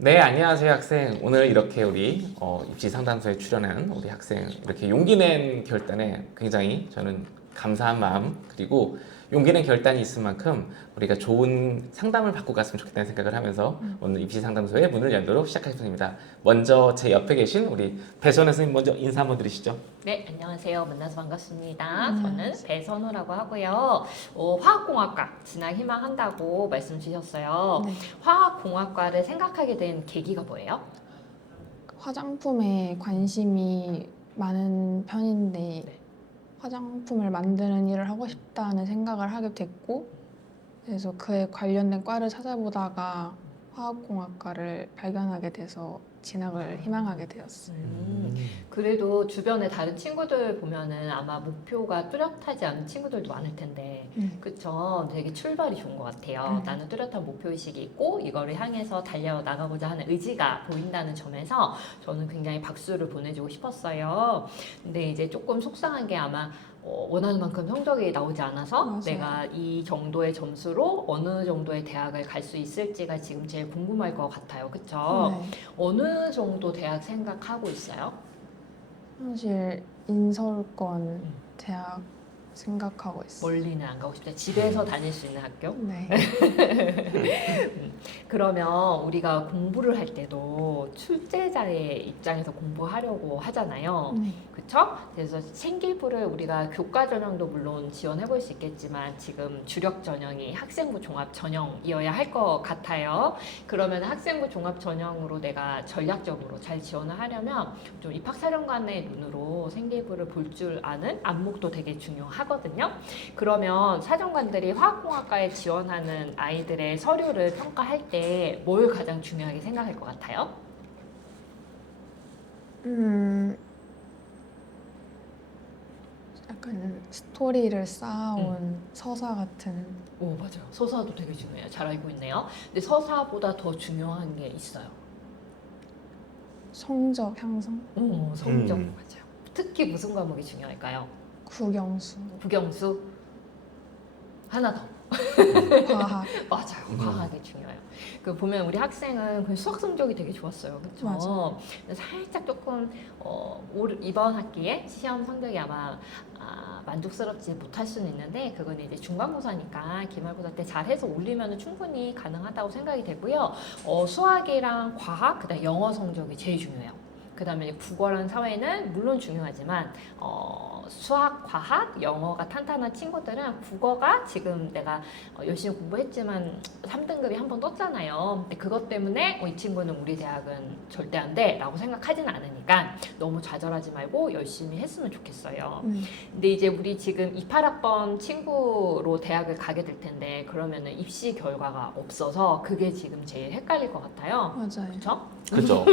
네, 안녕하세요, 학생. 오늘 이렇게 우리 입시 상담소에 출연한 우리 학생 이렇게 용기 낸 결단에 굉장히 저는 감사한 마음 그리고 용기 낸 결단이 있을 만큼 우리가 좋은 상담을 받고 갔으면 좋겠다는 생각을 하면서 오늘 입시 상담소의 문을 열도록 시작하겠습니다. 먼저 제 옆에 계신 우리 배선혜 선생님 먼저 인사 한번 드리시죠. 네, 안녕하세요. 만나서 반갑습니다. 저는 배선우라고 하고요. 화학공학과 진학 희망한다고 말씀 주셨어요. 네. 화학공학과를 생각하게 된 계기가 뭐예요? 화장품에 관심이 많은 편인데 네. 화장품을 만드는 일을 하고 싶다는 생각을 하게 됐고 그래서 그에 관련된 과를 찾아보다가 화학공학과를 발견하게 돼서 진학을 희망하게 되었어요. 그래도 주변에 다른 친구들 보면은 아마 목표가 뚜렷하지 않은 친구들도 많을 텐데, 그쵸? 되게 출발이 좋은 것 같아요. 나는 뚜렷한 목표의식이 있고, 이거를 향해서 달려나가고자 하는 의지가 보인다는 점에서 저는 굉장히 박수를 보내주고 싶었어요. 근데 이제 조금 속상한 게 아마 원하는 만큼 성적이 나오지 않아서 맞아요. 내가 이 정도의 점수로 어느 정도의 대학을 갈 수 있을지가 지금 제일 궁금할 것 같아요. 그쵸? 네. 어느 정도 대학 생각하고 있어요? 사실 인서울권 대학 생각하고 있어요. 멀리는 안 가고 싶다. 집에서 다닐 수 있는 학교? 네. 그러면 우리가 공부를 할 때도 출제자의 입장에서 공부하려고 하잖아요. 네. 그쵸? 그래서 생기부를 우리가 교과 전형도 물론 지원해 볼 수 있겠지만 지금 주력 전형이 학생부 종합 전형이어야 할 것 같아요. 그러면 학생부 종합 전형으로 내가 전략적으로 잘 지원을 하려면 좀 입학사령관의 눈으로 생기부를 볼 줄 아는 안목도 되게 중요하거든요. 그러면 사정관들이 화학공학과에 지원하는 아이들의 서류를 평가할 때 뭘 가장 중요하게 생각할 것 같아요? 약간 스토리를 쌓아온 서사 같은 오, 맞아요. 서사도 되게 중요해요. 잘 알고 있네요. 근데 서사보다 더 중요한 게 있어요. 성적 향상, 오, 성적. 맞아요. 특히 무슨 과목이 중요할까요? 국영수, 국영수? 하나 더. 과학. 맞아요. 과학이 중요해요. 그 보면 우리 학생은 그 수학 성적이 되게 좋았어요. 그렇죠? 맞아요. 살짝 조금 이번 학기에 시험 성적이 아마 만족스럽지 못할 수는 있는데 그건 이제 중간고사니까 기말고사 때 잘해서 올리면 충분히 가능하다고 생각이 되고요. 수학이랑 과학, 그다음 영어 성적이 제일 중요해요. 그 다음에 국어랑 사회는 물론 중요하지만 수학, 과학, 영어가 탄탄한 친구들은 국어가 지금 내가 열심히 공부했지만 3등급이 한 번 떴잖아요. 근데 그것 때문에 이 친구는 우리 대학은 절대 안 돼 라고 생각하진 않으니까 너무 좌절하지 말고 열심히 했으면 좋겠어요. 근데 이제 우리 지금 28학번 친구로 대학을 가게 될 텐데 그러면은 입시 결과가 없어서 그게 지금 제일 헷갈릴 것 같아요. 맞아요. 그렇죠? 그죠.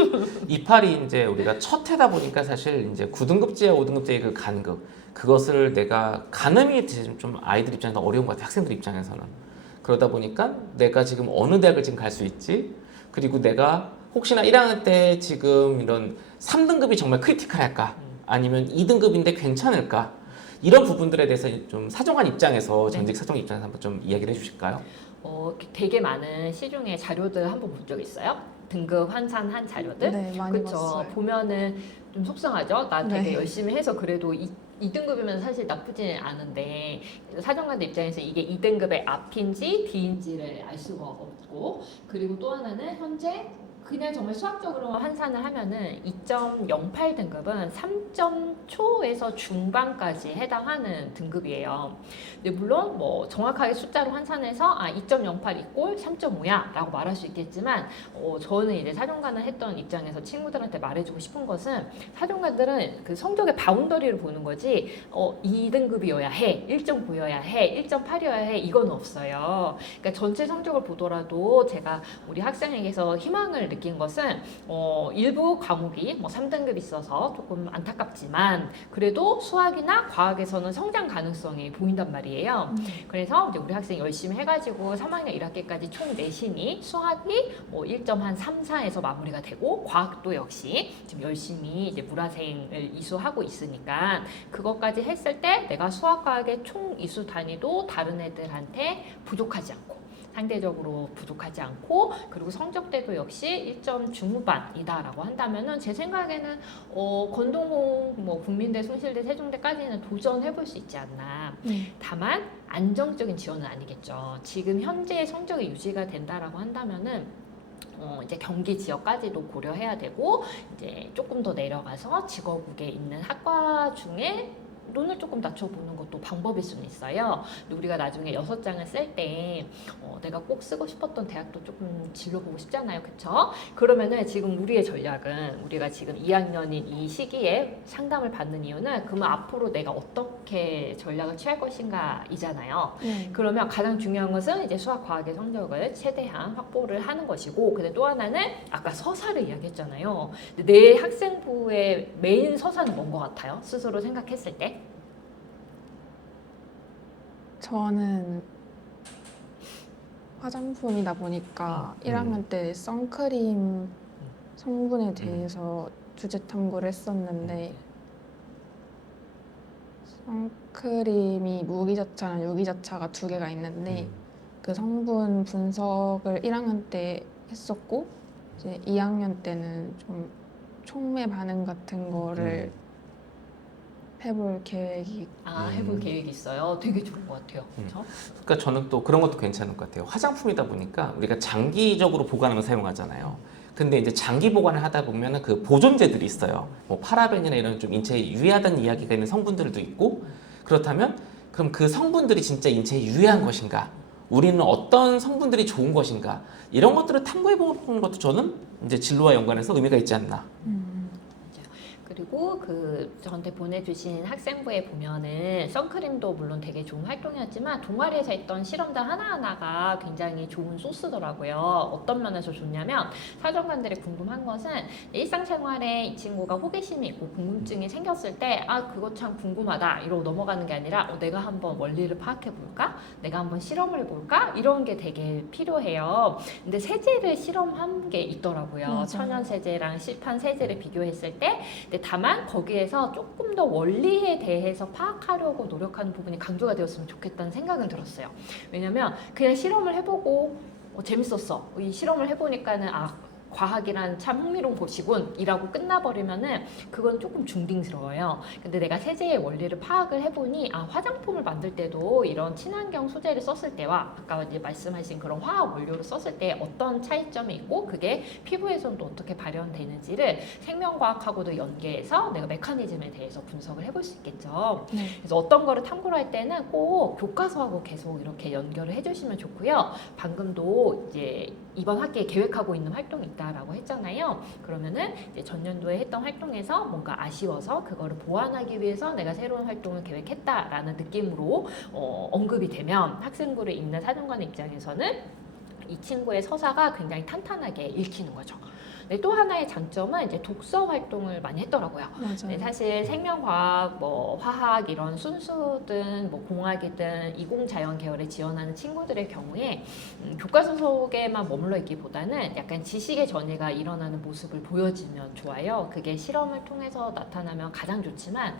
이팔이 이제 우리가 첫 해다 보니까 사실 이제 9등급제, 5등급제의 그 간극 그것을 내가 가늠이 좀 아이들 입장에서 어려운 것 같아. 학생들 입장에서는. 그러다 보니까 내가 지금 어느 대학을 지금 갈 수 있지? 그리고 내가 혹시나 1학년 때 지금 이런 3등급이 정말 크리티컬할까? 아니면 2등급인데 괜찮을까? 이런 부분들에 대해서 좀 사정관 입장에서 전직 사정 입장에서 한번 좀 이야기를 해주실까요? 되게 많은 시중에 자료들 한번 본 적 있어요? 등급 환산한 자료들? 네, 많이 그쵸? 봤어요. 보면은 좀 속상하죠? 나 되게 네. 열심히 해서 그래도 2등급이면 사실 나쁘진 않은데 사정관들 입장에서 이게 2등급의 앞인지 뒤인지를 알 수가 없고 그리고 또 하나는 현재 그냥 정말 수학적으로 환산을 하면은 2.08등급은 3점 초에서 중반까지 해당하는 등급이에요. 근데 물론 뭐 정확하게 숫자로 환산해서 2.08 이꼴 3.5야 라고 말할 수 있겠지만 저는 이제 사정관을 했던 입장에서 친구들한테 말해주고 싶은 것은 사정관들은 그 성적의 바운더리를 보는 거지 2등급이어야 해, 1.9여야 해, 1.8이어야 해 이건 없어요. 그러니까 전체 성적을 보더라도 제가 우리 학생에게서 희망을 느낀 것은 일부 과목이 뭐 3등급 있어서 조금 안타깝지만 그래도 수학이나 과학에서는 성장 가능성이 보인단 말이에요. 그래서 이제 우리 학생이 열심히 해가지고 3학년 1학기까지 총 내신이 수학이 뭐 1.3, 4에서 마무리가 되고 과학도 역시 지금 열심히 이제 물화생을 이수하고 있으니까 그것까지 했을 때 내가 수학 과학의 총 이수 단위도 다른 애들한테 부족하지 않고 상대적으로 부족하지 않고 그리고 성적대도 역시 1점 중후반이다라고 한다면은 제 생각에는 건동공 뭐 국민대, 숭실대, 세종대까지는 도전해볼 수 있지 않나. 다만 안정적인 지원은 아니겠죠. 지금 현재 성적이 유지가 된다라고 한다면은 이제 경기 지역까지도 고려해야 되고 이제 조금 더 내려가서 직업국에 있는 학과 중에 눈을 조금 낮춰보는 것도 방법일 수는 있어요. 근데 우리가 나중에 6장을 쓸 때 내가 꼭 쓰고 싶었던 대학도 조금 질러보고 싶잖아요. 그쵸? 그러면은 지금 우리의 전략은 우리가 지금 2학년인 이 시기에 상담을 받는 이유는 그러면 앞으로 내가 어떻게 전략을 취할 것인가 이잖아요. 그러면 가장 중요한 것은 이제 수학, 과학의 성적을 최대한 확보를 하는 것이고 근데 또 하나는 아까 서사를 이야기했잖아요. 근데 내 학생부의 메인 서사는 뭔 것 같아요? 스스로 생각했을 때? 저는 화장품이다 보니까 1학년 때 선크림 성분에 대해서 주제 탐구를 했었는데 선크림이 무기자차랑 유기자차가 2개가 있는데 그 성분 분석을 1학년 때 했었고 이제 2학년 때는 좀 촉매 반응 같은 거를 해볼 계획이 해볼 계획이 있어요. 되게 좋은 것 같아요. 그렇죠? 그러니까 저는 또 그런 것도 괜찮을 것 같아요. 화장품이다 보니까 우리가 장기적으로 보관하면서 사용하잖아요. 근데 이제 장기 보관을 하다 보면은 그 보존제들이 있어요. 뭐 파라벤이나 이런 좀 인체에 유해하다는 이야기가 있는 성분들도 있고 그렇다면 그럼 그 성분들이 진짜 인체에 유해한 것인가? 우리는 어떤 성분들이 좋은 것인가? 이런 것들을 탐구해 보는 것도 저는 이제 진로와 연관해서 의미가 있지 않나. 그리고 그 저한테 보내주신 학생부에 보면은 선크림도 물론 되게 좋은 활동이었지만 동아리에서 했던 실험들 하나하나가 굉장히 좋은 소스더라고요. 어떤 면에서 좋냐면 사정관들이 궁금한 것은 일상생활에 이 친구가 호기심이 있고 궁금증이 생겼을 때 그거 참 궁금하다 이러고 넘어가는 게 아니라 내가 한번 원리를 파악해 볼까? 내가 한번 실험을 해볼까? 이런 게 되게 필요해요. 근데 세제를 실험한 게 있더라고요. 맞아요. 천연 세제랑 시판 세제를 비교했을 때 다만 거기에서 조금 더 원리에 대해서 파악하려고 노력하는 부분이 강조가 되었으면 좋겠다는 생각은 들었어요. 왜냐면 그냥 실험을 해보고 재밌었어. 이 실험을 해보니까는 과학이란 참 흥미로운 곳이군 이라고 끝나버리면은 그건 조금 중딩스러워요. 근데 내가 세제의 원리를 파악을 해보니 화장품을 만들 때도 이런 친환경 소재를 썼을 때와 아까 이제 말씀하신 그런 화학 원료를 썼을 때 어떤 차이점이 있고 그게 피부에서는 또 어떻게 발현되는지를 생명과학하고도 연계해서 내가 메커니즘에 대해서 분석을 해볼 수 있겠죠. 그래서 어떤 거를 탐구를 할 때는 꼭 교과서하고 계속 이렇게 연결을 해주시면 좋고요. 방금도 이제 이번 학기에 계획하고 있는 활동이 있다라고 했잖아요. 그러면은 이제 전년도에 했던 활동에서 뭔가 아쉬워서 그거를 보완하기 위해서 내가 새로운 활동을 계획했다라는 느낌으로 언급이 되면 학생부를 읽는 사정관의 입장에서는 이 친구의 서사가 굉장히 탄탄하게 읽히는 거죠. 네, 또 하나의 장점은 이제 독서 활동을 많이 했더라고요. 네, 사실 생명과학, 뭐 화학 이런 순수든 뭐 공학이든 이공자연 계열에 지원하는 친구들의 경우에 교과서 속에만 머물러 있기보다는 약간 지식의 전이가 일어나는 모습을 보여주면 좋아요. 그게 실험을 통해서 나타나면 가장 좋지만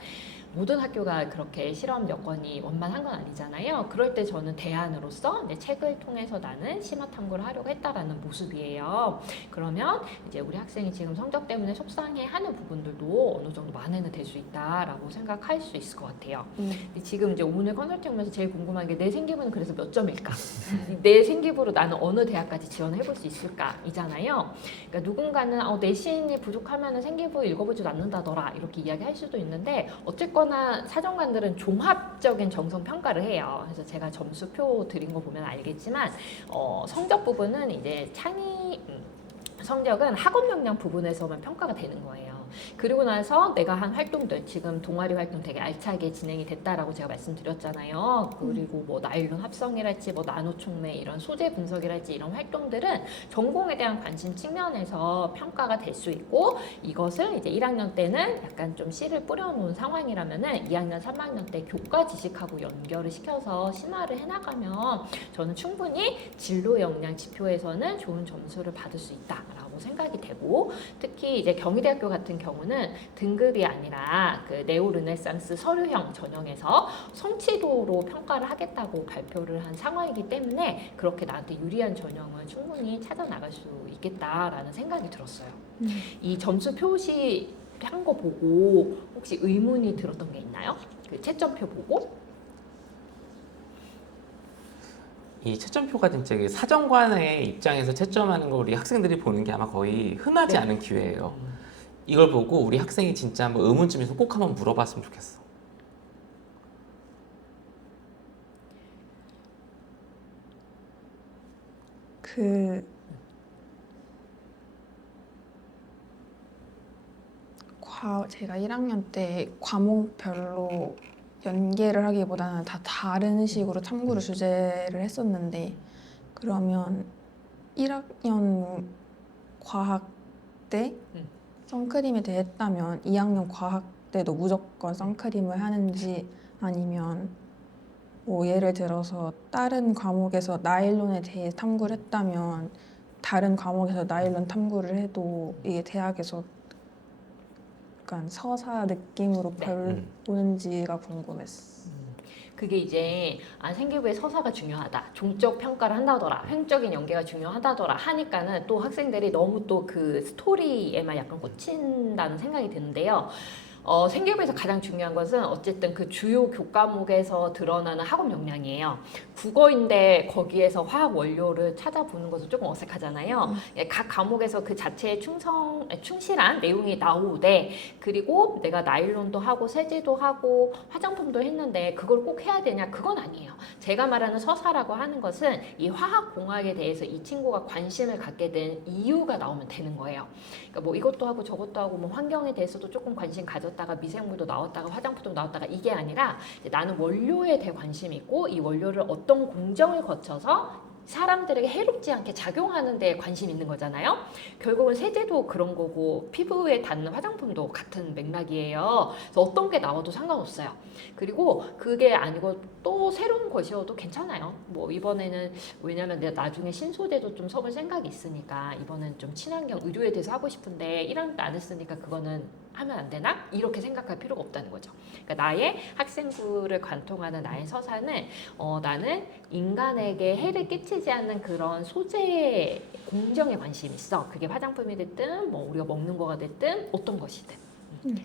모든 학교가 그렇게 실험 여건이 원만한 건 아니잖아요. 그럴 때 저는 대안으로서 이제 책을 통해서 나는 심화 탐구를 하려고 했다라는 모습이에요. 그러면 이제 우리 학생이 지금 성적 때문에 속상해하는 부분들도 어느 정도 만회는 될 수 있다라고 생각할 수 있을 것 같아요. 근데 지금 이제 오늘 컨설팅 오면서 제일 궁금한 게 내 생기부는 그래서 몇 점일까? 내 생기부로 나는 어느 대학까지 지원을 해볼 수 있을까? 이잖아요. 그러니까 누군가는 내신이 부족하면 생기부 읽어보지도 않는다더라 이렇게 이야기할 수도 있는데 어쨌거나 사정관들은 종합적인 정성 평가를 해요. 그래서 제가 점수표 드린 거 보면 알겠지만 성적 부분은 이제 창의 성적은 학업 역량 부분에서만 평가가 되는 거예요. 그리고 나서 내가 한 활동들 지금 동아리 활동 되게 알차게 진행이 됐다라고 제가 말씀드렸잖아요. 그리고 뭐 나일론 합성이랄지 뭐 나노촉매 이런 소재 분석이랄지 이런 활동들은 전공에 대한 관심 측면에서 평가가 될 수 있고 이것을 이제 1학년 때는 약간 좀 씨를 뿌려놓은 상황이라면은 2학년, 3학년 때 교과 지식하고 연결을 시켜서 심화를 해나가면 저는 충분히 진로 역량 지표에서는 좋은 점수를 받을 수 있다라고 생각이 되고 거고, 특히 이제 경희대학교 같은 경우는 등급이 아니라 그 네오르네상스 서류형 전형에서 성취도로 평가를 하겠다고 발표를 한 상황이기 때문에 그렇게 나한테 유리한 전형은 충분히 찾아 나갈 수 있겠다라는 생각이 들었어요. 이 점수 표시한 거 보고 혹시 의문이 들었던 게 있나요? 그 채점표 보고? 이 채점표가 진짜 이게 사정관의 입장에서 채점하는 걸 우리 학생들이 보는 게 아마 거의 흔하지 네. 않은 기회예요. 이걸 보고 우리 학생이 진짜 한번 의문점 있으면 꼭 한번 물어봤으면 좋겠어. 제가 1학년 때 과목별로 연계를 하기보다는 다 다른 식으로 탐구를 주제를 했었는데, 그러면 1학년 과학 때 선크림에 대해 했다면 2학년 과학 때도 무조건 선크림을 하는지, 아니면 뭐 예를 들어서 다른 과목에서 나일론에 대해 탐구를 했다면 다른 과목에서 나일론 탐구를 해도 이게 대학에서 약간 서사 느낌으로 보는지가 궁금했어. 그게 이제 생기부의 서사가 중요하다, 종적 평가를 한다더라, 횡적인 연계가 중요하다더라 하니까는 또 학생들이 너무 또 그 스토리에만 약간 꽂힌다는 생각이 드는데요. 생기부에서 가장 중요한 것은 어쨌든 그 주요 교과목에서 드러나는 학업 역량이에요. 국어인데 거기에서 화학 원료를 찾아보는 것은 조금 어색하잖아요. 각 과목에서 그 자체에 충실한 내용이 나오되, 그리고 내가 나일론도 하고 세제도 하고 화장품도 했는데 그걸 꼭 해야 되냐? 그건 아니에요. 제가 말하는 서사라고 하는 것은 이 화학공학에 대해서 이 친구가 관심을 갖게 된 이유가 나오면 되는 거예요. 그러니까 뭐 이것도 하고 저것도 하고 뭐 환경에 대해서도 조금 관심 가졌다가 미생물도 나왔다가 화장품도 나왔다가, 이게 아니라 나는 원료에 대해 관심이 있고 이 원료를 어떤 공정을 거쳐서 사람들에게 해롭지 않게 작용하는 데 관심 있는 거잖아요. 결국은 세제도 그런 거고 피부에 닿는 화장품도 같은 맥락이에요. 그래서 어떤 게 나와도 상관없어요. 그리고 그게 아니고 또 새로운 것이어도 괜찮아요. 뭐 이번에는, 왜냐면 내가 나중에 신소재도 좀 써볼 생각이 있으니까 이번엔 좀 친환경 의료에 대해서 하고 싶은데 1학년 때 안 했으니까 그거는 하면 안 되나? 이렇게 생각할 필요가 없다는 거죠. 그러니까 나의 학생부를 관통하는 나의 서사는 나는 인간에게 해를 끼치지 않는 그런 소재 공정에 관심이 있어. 그게 화장품이 됐든 뭐 우리가 먹는 거가 됐든 어떤 것이든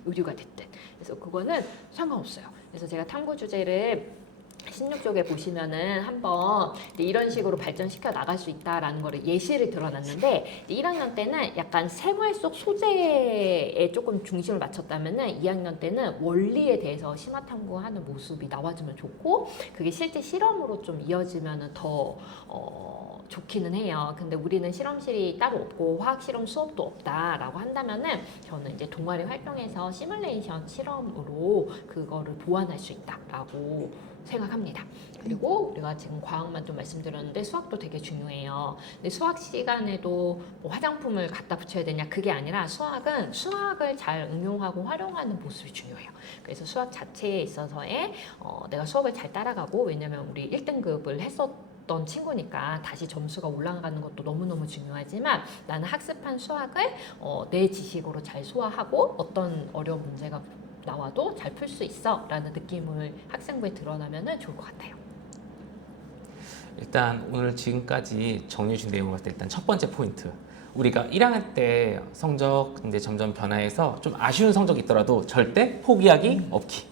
의류가 됐든. 그래서 그거는 상관없어요. 그래서 제가 탐구 주제를 16쪽에 보시면은 한번 이런 식으로 발전시켜 나갈 수 있다라는 거를 예시를 들어놨는데, 1학년 때는 약간 생활 속 소재에 조금 중심을 맞췄다면은 2학년 때는 원리에 대해서 심화 탐구하는 모습이 나와주면 좋고, 그게 실제 실험으로 좀 이어지면은 더 좋기는 해요. 근데 우리는 실험실이 따로 없고 화학 실험 수업도 없다라고 한다면은 저는 이제 동아리 활동에서 시뮬레이션 실험으로 그거를 보완할 수 있다라고 생각합니다. 그리고 우리가 지금 과학만 좀 말씀드렸는데 수학도 되게 중요해요. 근데 수학 시간에도 뭐 화장품을 갖다 붙여야 되냐, 그게 아니라 수학은 수학을 잘 응용하고 활용하는 모습이 중요해요. 그래서 수학 자체에 있어서의 내가 수업을 잘 따라가고, 왜냐면 우리 1등급을 했었던 친구니까 다시 점수가 올라가는 것도 너무너무 중요하지만, 나는 학습한 수학을 내 지식으로 잘 소화하고 어떤 어려운 문제가 나와도 잘 풀 수 있어 라는 느낌을 학생부에 드러나면 좋을 것 같아요. 일단 오늘 지금까지 정리해 준 내용을 봤을 때 일단 첫 번째 포인트, 우리가 1학년 때 성적 이제 점점 변화해서 좀 아쉬운 성적이 있더라도 절대 포기하기 없기.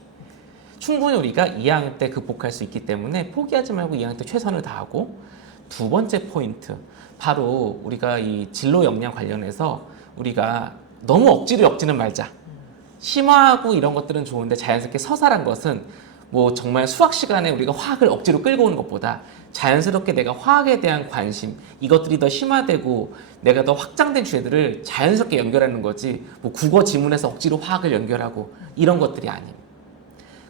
충분히 우리가 2학년 때 극복할 수 있기 때문에 포기하지 말고 2학년 때 최선을 다하고, 두 번째 포인트, 바로 우리가 이 진로 역량 관련해서 우리가 너무 억지로 엮지는 말자. 심화하고 이런 것들은 좋은데 자연스럽게 서사란 것은 뭐 정말 수학 시간에 우리가 화학을 억지로 끌고 오는 것보다 자연스럽게 내가 화학에 대한 관심, 이것들이 더 심화되고 내가 더 확장된 주제들을 자연스럽게 연결하는 거지, 뭐 국어 지문에서 억지로 화학을 연결하고 이런 것들이 아님.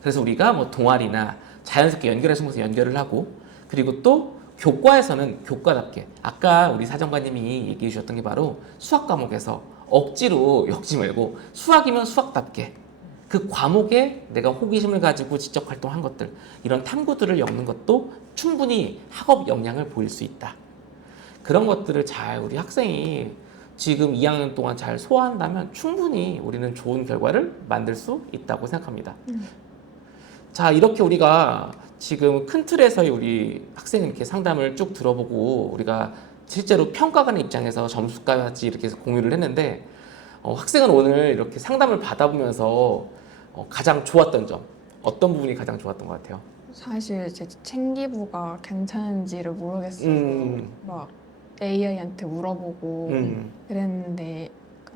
그래서 우리가 뭐 동아리나 자연스럽게 연결해서 연결을 하고, 그리고 또 교과에서는 교과답게, 아까 우리 사정관님이 얘기해 주셨던 게 바로 수학 과목에서 억지로 엮지 말고 수학이면 수학답게 그 과목에 내가 호기심을 가지고 지적 활동한 것들, 이런 탐구들을 엮는 것도 충분히 학업 역량을 보일 수 있다. 그런 것들을 잘 우리 학생이 지금 2학년 동안 잘 소화한다면 충분히 우리는 좋은 결과를 만들 수 있다고 생각합니다. 자, 이렇게 우리가 지금 큰 틀에서의 우리 학생 이렇게 상담을 쭉 들어보고 우리가 실제로 평가관의 입장에서 점수까지 이렇게 공유를 했는데 학생은 오늘 이렇게 상담을 받아보면서 가장 좋았던 점 어떤 부분이 가장 좋았던 것 같아요? 사실 제 챙기부가 괜찮은지를 모르겠어서 막 AI한테 물어보고 그랬는데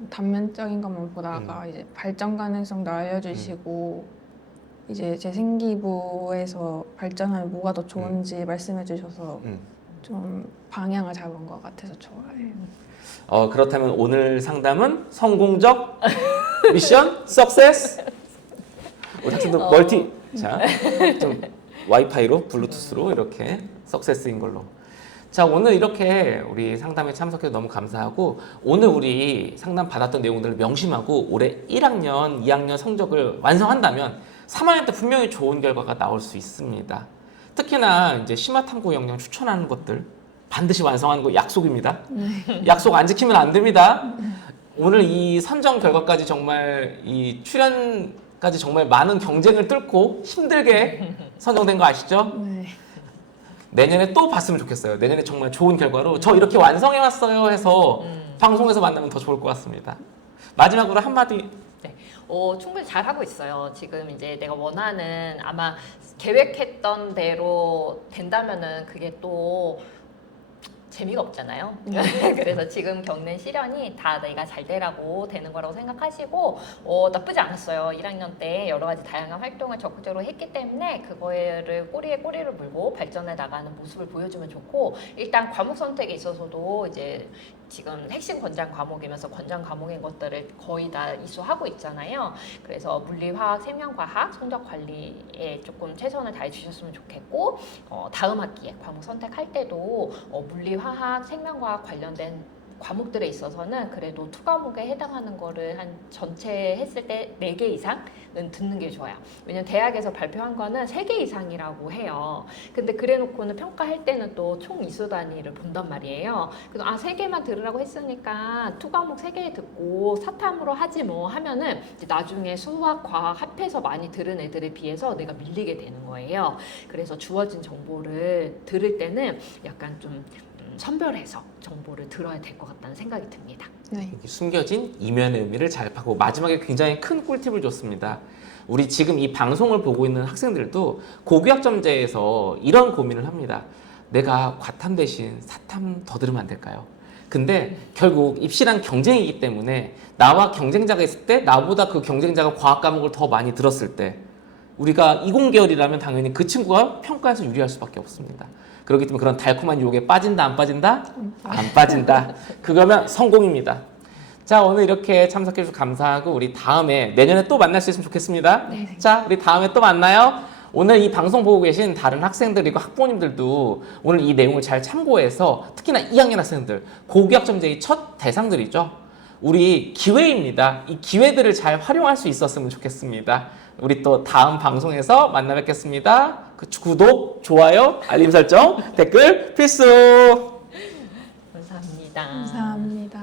단면적인 것만 보다가 이제 발전 가능성도 알려주시고 이제 제 생기부에서 발전하면 뭐가 더 좋은지 말씀해 주셔서 좀 방향을 잡은 것 같아서 좋아요. 그렇다면 오늘 상담은 성공적 미션 석세스. 우리 학생들 멀티 좀 와이파이로 블루투스로 이렇게 석세스인 걸로. 자, 오늘 이렇게 우리 상담에 참석해서 너무 감사하고 오늘 우리 상담 받았던 내용들을 명심하고 올해 1학년, 2학년 성적을 완성한다면 3학년 때 분명히 좋은 결과가 나올 수 있습니다. 특히나 이제 심화탐구 역량 추천하는 것들 반드시 완성하는 거 약속입니다. 약속 안 지키면 안 됩니다. 오늘 이 선정 결과까지 정말 이 출연까지 정말 많은 경쟁을 뚫고 힘들게 선정된 거 아시죠? 네. 내년에 또 봤으면 좋겠어요. 내년에 정말 좋은 결과로 저 이렇게 완성해왔어요 해서 방송에서 만나면 더 좋을 것 같습니다. 마지막으로 한마디. 네. 충분히 잘 하고 있어요. 지금 이제 내가 원하는 아마 계획했던 대로 된다면은 그게 또 재미가 없잖아요. 그래서 지금 겪는 시련이 다 내가 잘 되라고 되는 거라고 생각하시고 나쁘지 않았어요. 1학년 때 여러 가지 다양한 활동을 적극적으로 했기 때문에 그거를 꼬리에 꼬리를 물고 발전해 나가는 모습을 보여주면 좋고 일단 과목 선택에 있어서도 이제 지금 핵심 권장 과목이면서 권장 과목인 것들을 거의 다 이수하고 있잖아요. 그래서 물리, 화학, 생명과학 성적 관리에 조금 최선을 다해 주셨으면 좋겠고 다음 학기에 과목 선택할 때도 물리, 화학, 생명과학 관련된 과목들에 있어서는 그래도 2과목에 해당하는 거를 한 전체 했을 때 4개 이상은 듣는 게 좋아요. 왜냐면 대학에서 발표한 거는 3개 이상이라고 해요. 근데 그래 놓고는 평가할 때는 또 총 이수 단위를 본단 말이에요. 그래서 3개만 들으라고 했으니까 2과목 3개 듣고 사탐으로 하지 뭐 하면은 이제 나중에 수학, 과학 합해서 많이 들은 애들에 비해서 내가 밀리게 되는 거예요. 그래서 주어진 정보를 들을 때는 약간 좀 선별해서 정보를 들어야 될 것 같다는 생각이 듭니다. 네. 숨겨진 이면의 의미를 잘 파고 마지막에 굉장히 큰 꿀팁을 줬습니다. 우리 지금 이 방송을 보고 있는 학생들도 고교학점제에서 이런 고민을 합니다. 내가 과탐 대신 사탐 더 들으면 안 될까요? 근데 결국 입시란 경쟁이기 때문에 나와 경쟁자가 있을 때 나보다 그 경쟁자가 과학 과목을 더 많이 들었을 때 우리가 이공계열이라면 당연히 그 친구가 평가에서 유리할 수밖에 없습니다. 그렇기 때문에 그런 달콤한 유혹에 빠진다 안 빠진다? 안 빠진다. 그거면 성공입니다. 자, 오늘 이렇게 참석해 주셔서 감사하고 우리 다음에 내년에 또 만날 수 있으면 좋겠습니다. 네. 자, 우리 다음에 또 만나요. 오늘 이 방송 보고 계신 다른 학생들이고 학부모님들도 오늘 이 내용을 잘 참고해서 특히나 2학년 학생들 고교학점제의 첫 대상들이죠. 우리 기회입니다. 이 기회들을 잘 활용할 수 있었으면 좋겠습니다. 우리 또 다음 방송에서 만나 뵙겠습니다. 구독, 좋아요, 알림 설정, 댓글 필수! 감사합니다. 감사합니다.